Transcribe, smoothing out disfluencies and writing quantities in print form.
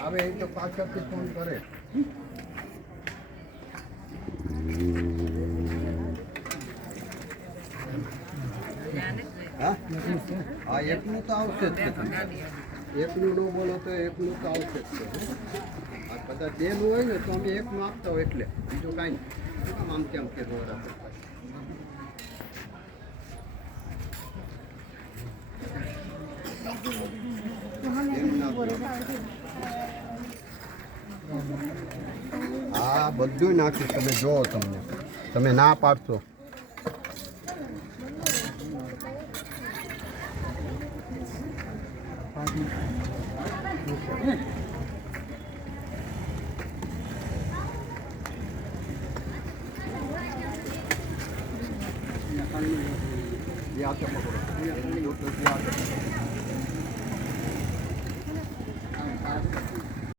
આવે એ તો પાછળથી ફોન કરે. હા એકનું તો આવશે જ છે. એકનું ન બોલો તો એકનું તો આવશે જ છે. કદાચ બેનું હોય ને તો અમે એકનું આપતા હોય એટલે બીજું કાંઈ નહીં. આમ કેમ કે હા બધું નાખ્યું તમે જોવો તમે ના પાડશો.